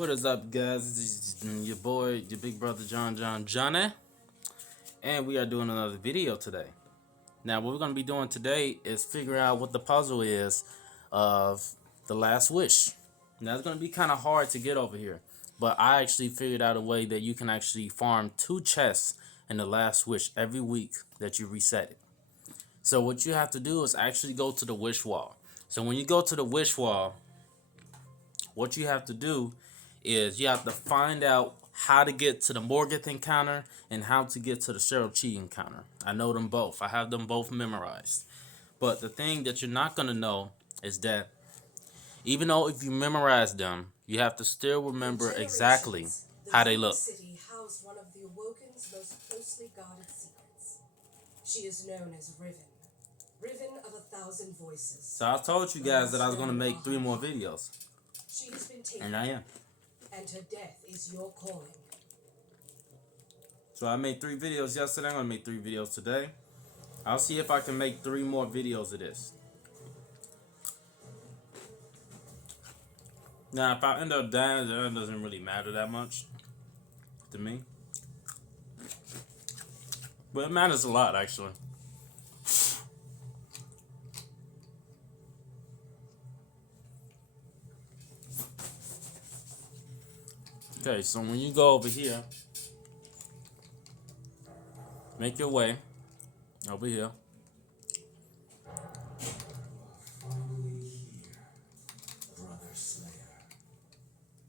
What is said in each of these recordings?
What is up, guys? This is your boy, your big brother, Johnny, and we are doing another video today. Now, what we're going to be doing today is figure out what the puzzle is of the Last Wish. Now, it's going to be kind of hard to get over here, but I actually figured out a way that you can actually farm 2 chests in the Last Wish every week that you reset it. So what you have to do is actually go to the wish wall. So when you go to the wish wall, what you have to do is you have to find out how to get to the Morgeth encounter and how to get to the Cheryl Chi encounter. I know them both. I have them both memorized. But the thing that you're not going to know is that even though if you memorize them, you have to still remember exactly how they look. City housed one of the Awoken's most closely guarded secrets. She is known as Riven of 1,000 voices. So I told you guys that I was going to make 3 more videos. She has been taken, And I am. and her death is your calling. So I made 3 videos yesterday. I'm going to make 3 videos today. I'll see if I can make 3 more videos of this. Now, if I end up dying, it doesn't really matter that much to me. But it matters a lot, actually. Okay, so when you go over here, make your way over here.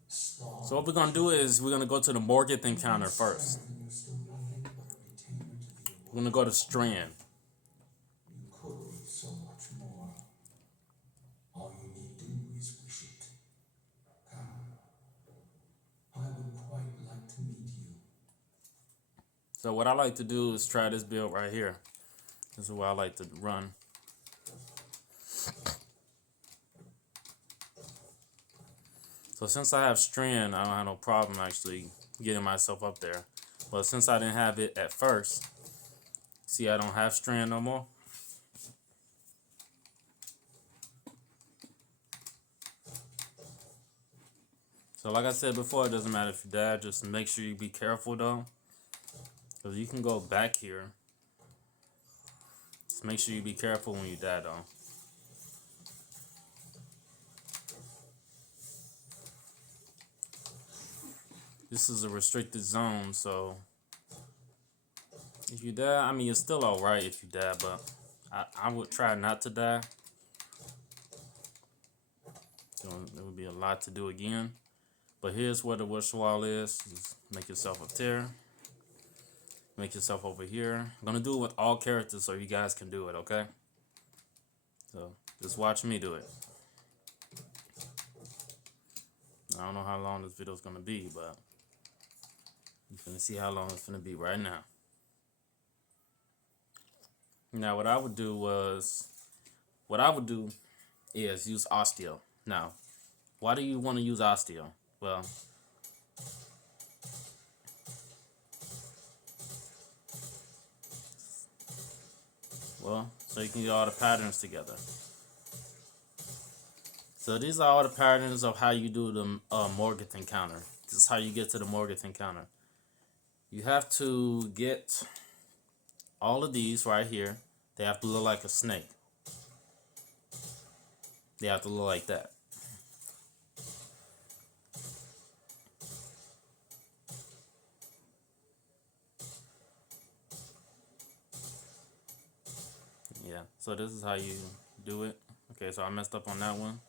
So what we're gonna do is we're gonna go to the Morgeth encounter first. We're gonna go to Strand. You could be so much more. All you need do is wish it. Come. I would quite like to meet you. So what I like to do is try this build right here. This is what I like to run. So since I have Strand, I don't have no problem actually getting myself up there. But since I didn't have it at first, see I don't have Strand no more. So like I said before, it doesn't matter if you die, just make sure you be careful though. Because you can go back here. Just make sure you be careful when you die though. This is a restricted zone, so if you die, I mean, it's still alright if you die, but I would try not to die. So there would be a lot to do again. But here's where the wish wall is. Just make yourself up there. Make yourself over here. I'm going to do it with all characters so you guys can do it, okay? So just watch me do it. I don't know how long this video is going to be, but you're going to see how long it's going to be right now. Now, what I would do is use Osteo. Now, why do you want to use Osteo? Well, so you can get all the patterns together. So these are all the patterns of how you do the Morgeth encounter. This is how you get to the Morgeth encounter. You have to get all of these right here. They have to look like a snake. They have to look like that. Yeah, so this is how you do it. Okay, so I messed up on that one.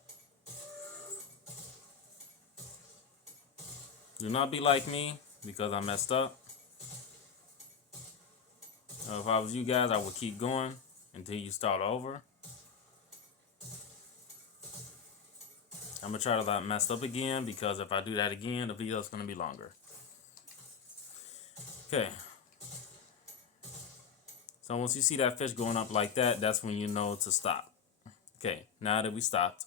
Do not be like me because I messed up. If I was you guys, I would keep going until you start over. I'm going to try to not mess up again because if I do that again, the video is going to be longer. Okay. So once you see that fish going up like that, that's when you know to stop. Okay, now that we stopped,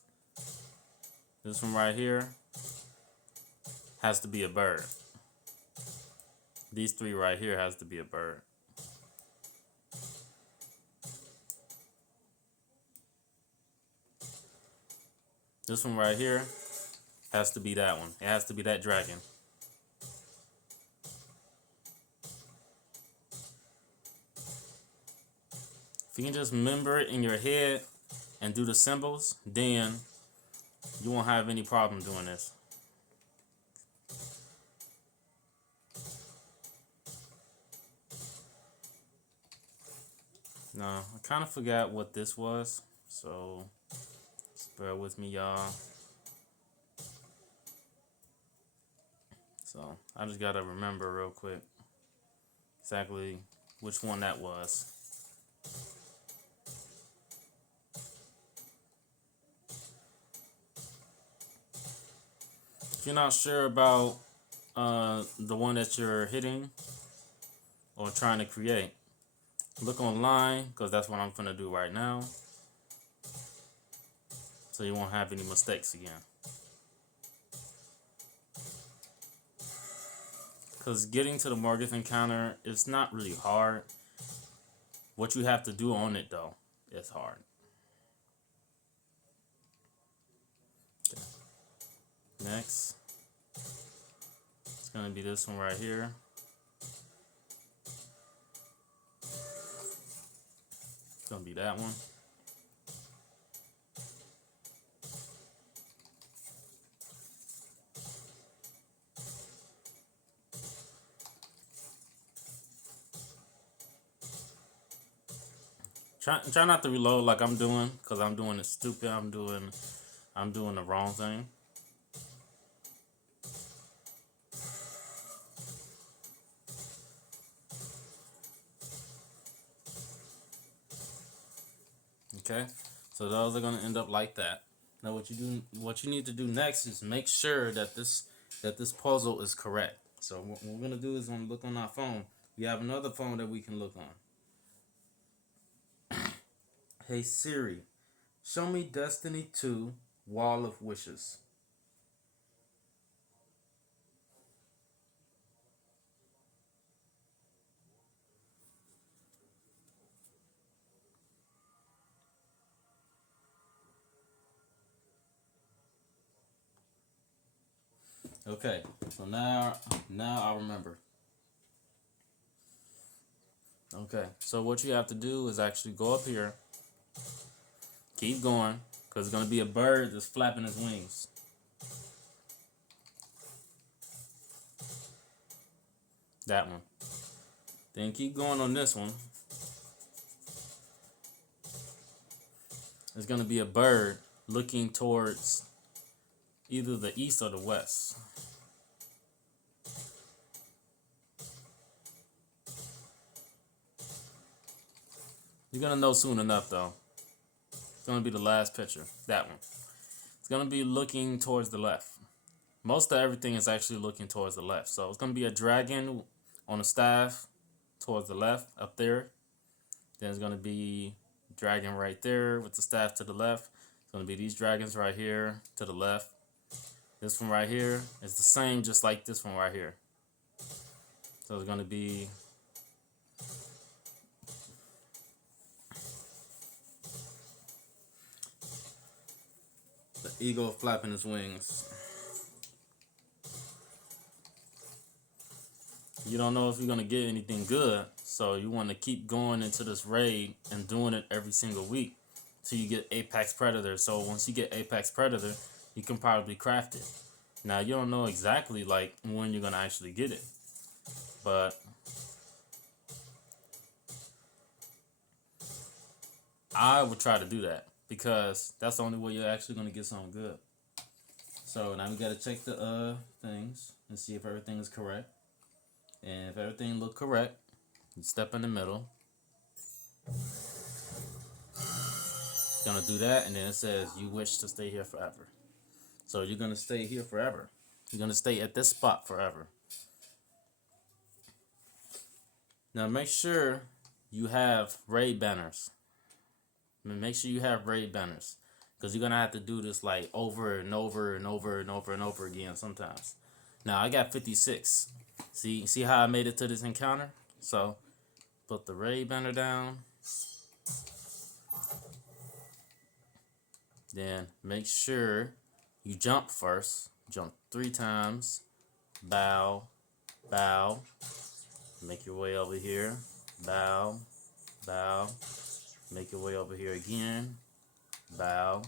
this one right here has to be a bird. These 3 right here has to be a bird. This one right here Has to be that one. It has to be that dragon. If you can just remember it in your head and do the symbols, then you won't have any problem doing this. Now, I kind of forgot what this was, so just bear with me, y'all. So I just gotta remember real quick exactly which one that was. If you're not sure about the one that you're hitting or trying to create, look online, because that's what I'm gonna do right now, so you won't have any mistakes again. Because getting to the Morgeth encounter is not really hard. What you have to do on it, though, is hard. Okay. Next, it's gonna be this one right here. It's gonna be that one. Try not to reload like I'm doing, because I'm doing it stupid. I'm doing the wrong thing. Okay, so those are gonna end up like that. Now what you need to do next is make sure that this puzzle is correct. So what we're gonna do is look on our phone. We have another phone that we can look on. Hey Siri, show me Destiny 2 Wall of Wishes. Okay, so now I remember. Okay, so what you have to do is actually go up here, keep going, because it's gonna be a bird that's flapping his wings. That one. Then keep going on this one. It's gonna be a bird looking towards either the east or the west. You're gonna know soon enough, though. It's gonna be the last picture. That one. It's gonna be looking towards the left. Most of everything is actually looking towards the left. So it's gonna be a dragon on a staff towards the left up there. Then it's gonna be a dragon right there with the staff to the left. It's gonna be these dragons right here to the left. This one right here is the same, just like this one right here. So it's gonna be the eagle flapping his wings. You don't know if you're gonna get anything good, so you want to keep going into this raid and doing it every single week till you get Apex Predator. So once you get Apex Predator, you can probably craft it. Now you don't know exactly like when you're gonna actually get it, but I would try to do that because that's the only way you're actually gonna get something good. So now we gotta check the things and see if everything is correct. And if everything look correct, you step in the middle. Gonna do that, and then it says you wish to stay here forever. So you're gonna stay here forever. You're gonna stay at this spot forever. Now make sure you have raid banners. Make sure you have raid banners, because you're gonna have to do this like over and over and over and over and over again sometimes. Now I got 56. See how I made it to this encounter? So put the raid banner down. Then make sure you jump first, Jump 3 times. Bow, bow. Make your way over here. Bow, bow. Make your way over here again. Bow.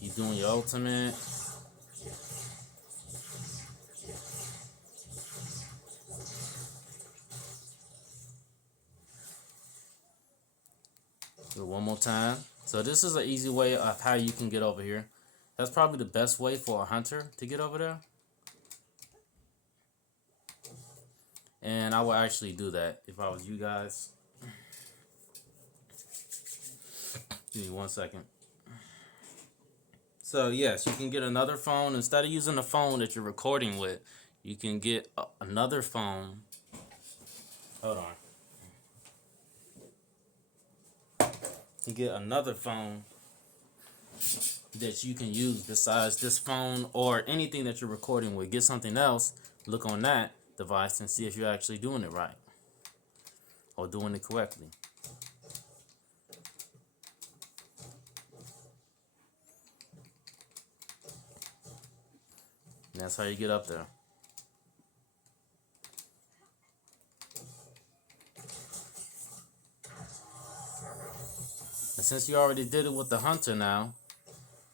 Keep doing your ultimate. Do it one more time. So this is an easy way of how you can get over here. That's probably the best way for a hunter to get over there. And I will actually do that if I was you guys. Give me 1 second. So yes, you can get another phone. Instead of using the phone that you're recording with, you can get another phone. Hold on. You get another phone that you can use besides this phone or anything that you're recording with. Get something else, look on that device and see if you're actually doing it right or doing it correctly. And that's how you get up there. And since you already did it with the hunter now,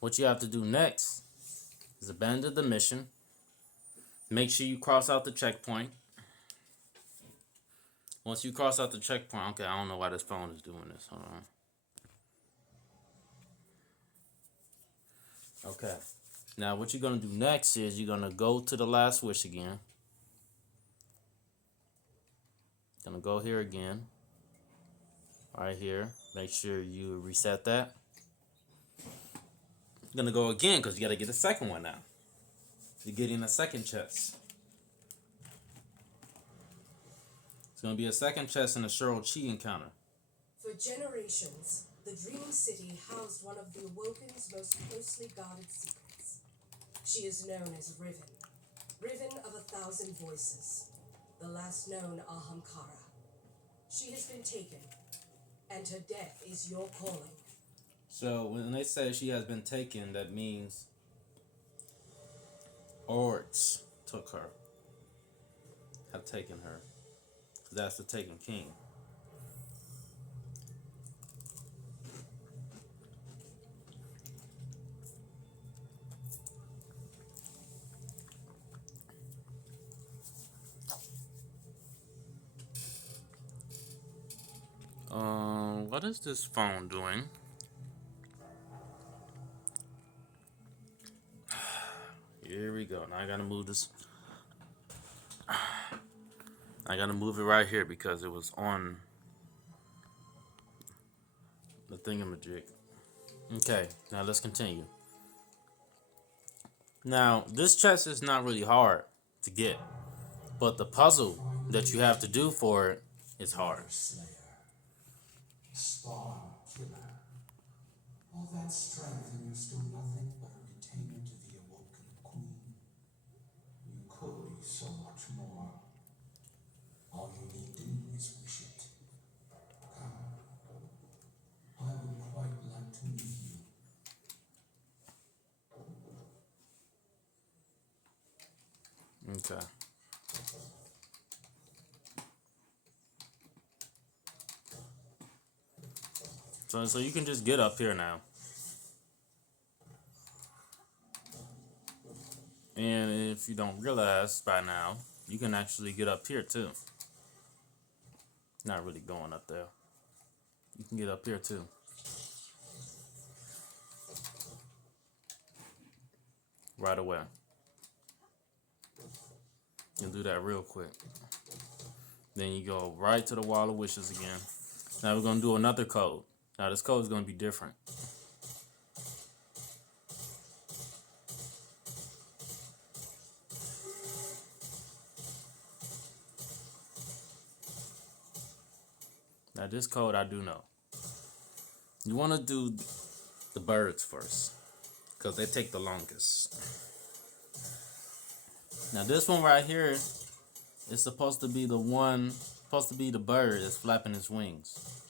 what you have to do next is abandon the mission. Make sure you cross out the checkpoint. Once you cross out the checkpoint, okay, I don't know why this phone is doing this. Hold on. Okay. Now what you're going to do next is you're going to go to the last wish again. Going to go here again. Right here. Make sure you reset that. You're going to go again because you got to get the second one now. You're getting a second chest. It's going to be a second chest in a Shuro Chi encounter. For generations, the Dreaming City housed one of the Awoken's most closely guarded secrets. She is known as Riven, Riven of 1,000 voices, the last known Ahamkara. She has been taken, and her death is your calling. So when they say she has been taken, that means Orcs took her, have taken her. That's the Taken King. What is this phone doing? Here we go. Now I gotta move this. I gotta move it right here because it was on the thingamajig. Okay, now let's continue. Now, this chest is not really hard to get, but the puzzle that you have to do for it is hard. Slayer, Spawn Killer. All that strength and you're still nothing but a retainer to the Awoken Queen. You could be so much more. All you need do is wish it. Come. I would quite like to meet you. Okay. So you can just get up here now. And if you don't realize by now, you can actually get up here too. Not really going up there. You can get up here too. Right away. You do that real quick. Then you go right to the Wall of Wishes again. Now we're going to do another code. Now this code is going to be different. Now this code I do know. You want to do the birds first because they take the longest. Now this one right here is supposed to be the bird that's flapping its wings.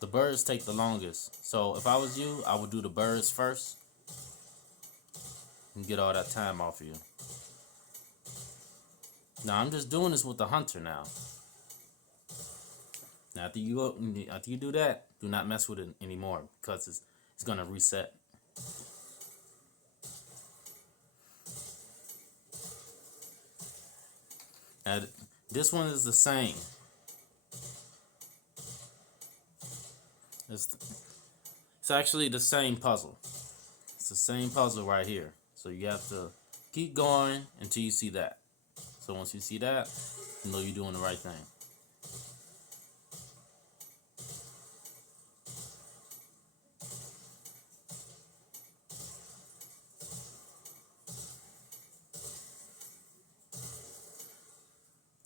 The birds take the longest. So if I was you, I would do the birds first and get all that time off of you. Now I'm just doing this with the hunter now. Now after you do that, do not mess with it anymore because it's gonna reset. And this one is the same. It's actually the same puzzle. It's the same puzzle right here. So you have to keep going until you see that. So once you see that, you know you're doing the right thing.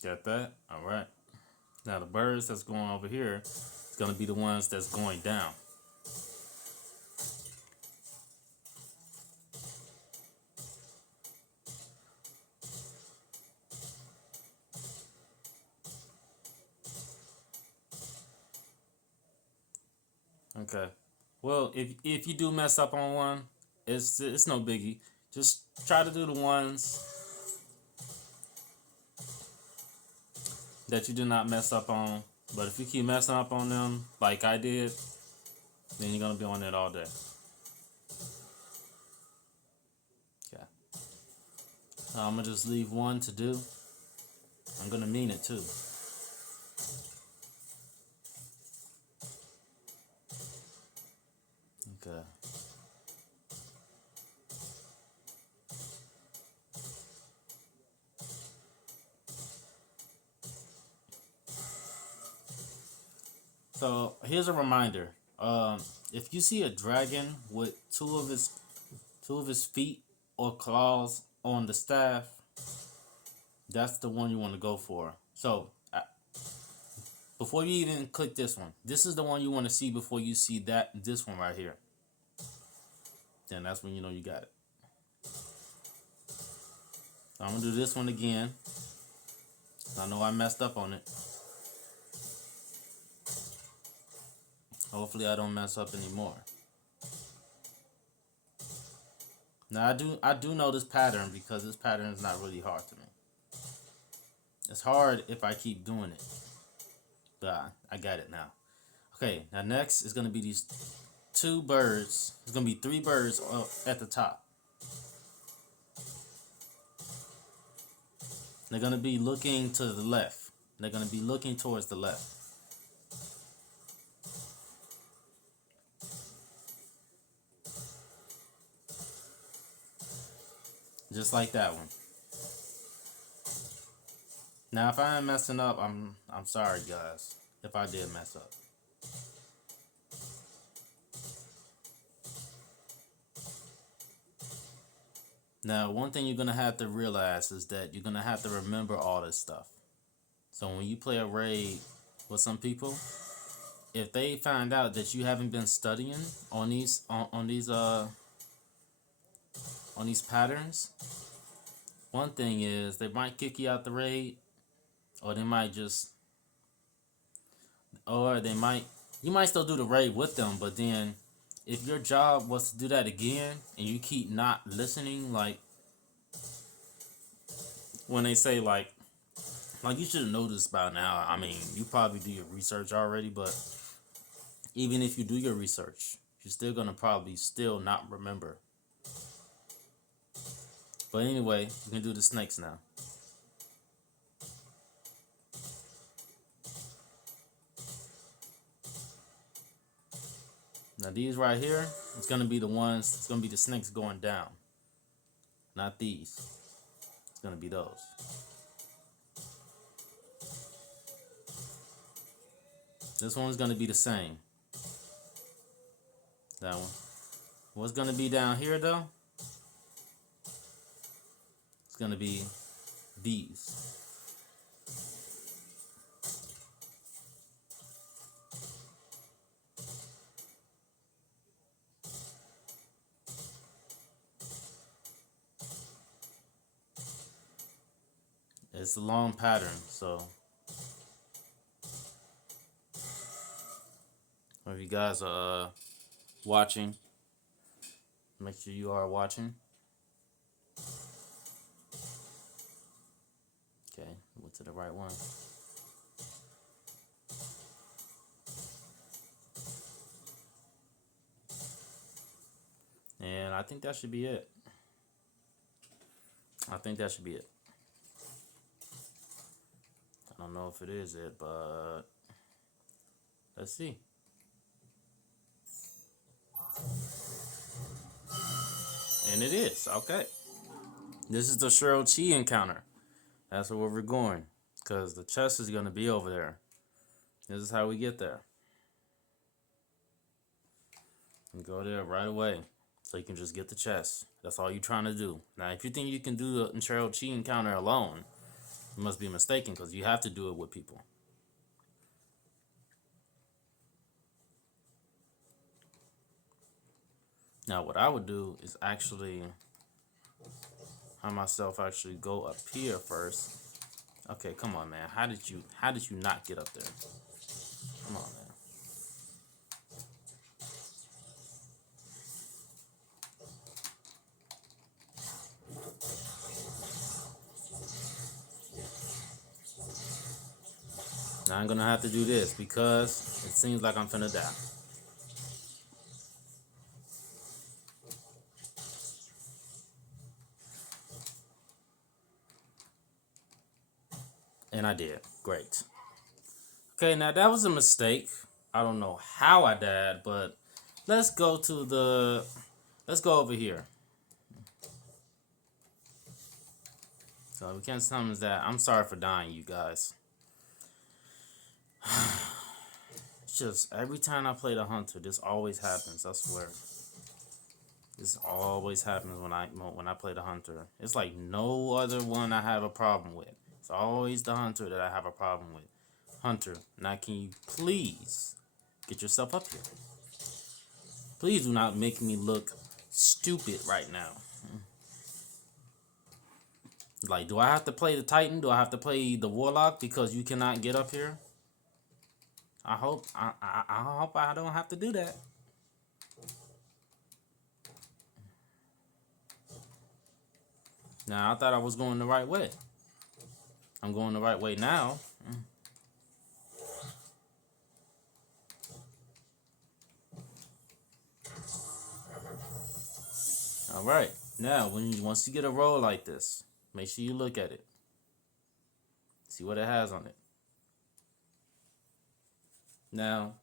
Got that? All right. Now the birds that's going over here is going to be the ones that's going down. Okay. Well, if you do mess up on one, it's no biggie. Just try to do the ones that you do not mess up on. But if you keep messing up on them, like I did, then you're gonna be on it all day. Okay. I'm gonna just leave one to do. I'm gonna mean it too. Okay. So here's a reminder. If you see a dragon with two of his feet or claws on the staff, that's the one you want to go for. So before you even click this one, this is the one you want to see before you see this one right here. Then that's when you know you got it. So I'm gonna do this one again. I know I messed up on it. Hopefully I don't mess up anymore. Now I do know this pattern because this pattern is not really hard to me. It's hard if I keep doing it. But I got it now. Okay, now next is gonna be these two birds. There's gonna be three birds at the top. They're gonna be looking to the left. They're gonna be looking towards the left. Just like that one. Now if I am messing up, I'm sorry guys if I did mess up. Now one thing you're gonna have to realize is that you're gonna have to remember all this stuff. So when you play a raid with some people, if they find out that you haven't been studying on these patterns, one thing is they might kick you out the raid, or they might you might still do the raid with them, but then if your job was to do that again and you keep not listening, like when they say like you should have noticed by now. I mean, you probably do your research already, but even if you do your research, you're still gonna probably still not remember. But anyway, we can do the snakes now. Now these right here, it's gonna be the snakes going down. Not these. It's gonna be those. This one's gonna be the same. That one. What's gonna be down here though? It's gonna be these. It's a long pattern, so If you guys are watching, make sure you are watching. Okay, went to the right one. And I think that should be it. I think that should be it. I don't know if it is it, but let's see. And it is. Okay. This is the Shuro Chi encounter. That's where we're going. Because the chest is going to be over there. This is how we get there. And go there right away. So you can just get the chest. That's all you're trying to do. Now, if you think you can do the Shuro Chi encounter alone, you must be mistaken, because you have to do it with people. Now, what I would do is actually have myself actually go up here first. Okay, come on, man. How did you not get up there? Come on, man. Now I'm gonna have to do this because it seems like I'm finna die. And I did. Great. Okay, now that was a mistake. I don't know how I died, but let's go over here. So we can't summon that. I'm sorry for dying, you guys. It's just every time I play the hunter, this always happens. I swear. This always happens when I play the hunter. It's like no other one I have a problem with. It's always the hunter that I have a problem with. Hunter, now can you please get yourself up here? Please do not make me look stupid right now. Like, do I have to play the Titan? Do I have to play the Warlock because you cannot get up here? I hope I don't have to do that. Now, I thought I was going the right way. I'm going the right way now. All right. Now, once you get a roll like this, make sure you look at it. See what it has on it. Now,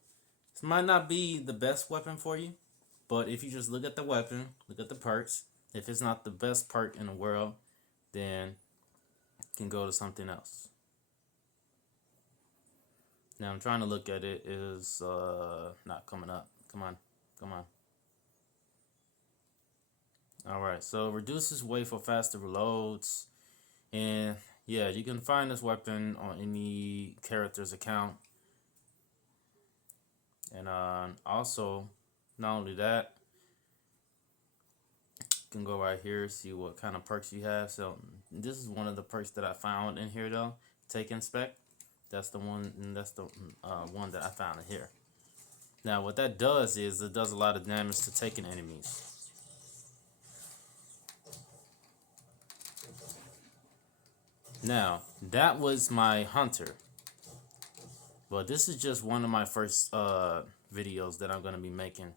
this might not be the best weapon for you, but if you just look at the weapon, look at the perks, if it's not the best perk in the world, then you can go to something else. Now, I'm trying to look at it. Is not coming up. Come on. Come on. Alright, so reduces weight for faster reloads. And yeah, you can find this weapon on any character's account. And also, not only that, you can go right here, see what kind of perks you have. So this is one of the perks that I found in here though. Take Inspect. That's the one, and that's the one that I found in here. Now what that does is it does a lot of damage to taken enemies. Now, that was my hunter. But this is just one of my first videos that I'm going to be making.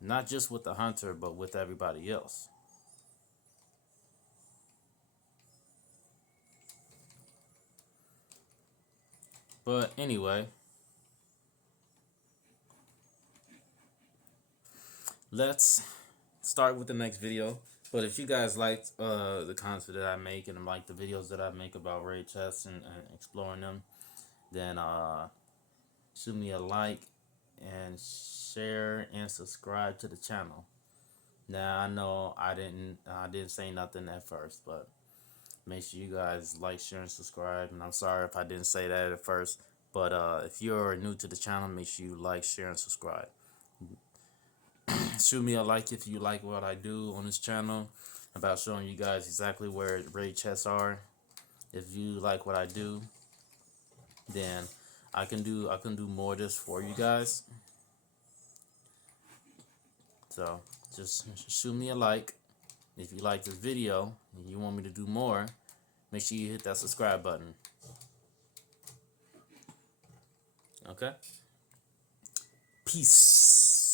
Not just with the hunter, but with everybody else. But anyway, let's start with the next video. But if you guys liked the content that I make and like the videos that I make about raid chests and exploring them, then shoot me a like and share and subscribe to the channel. Now I know I didn't say nothing at first, but make sure you guys like, share, and subscribe. And I'm sorry if I didn't say that at first, but if you're new to the channel, make sure you like, share, and subscribe. Shoot me a like if you like what I do on this channel about showing you guys exactly where raid chests are. If you like what I do, then I can do more of this for you guys. So just shoot me a like if you like this video and you want me to do more. Make sure you hit that subscribe button. Okay? Peace.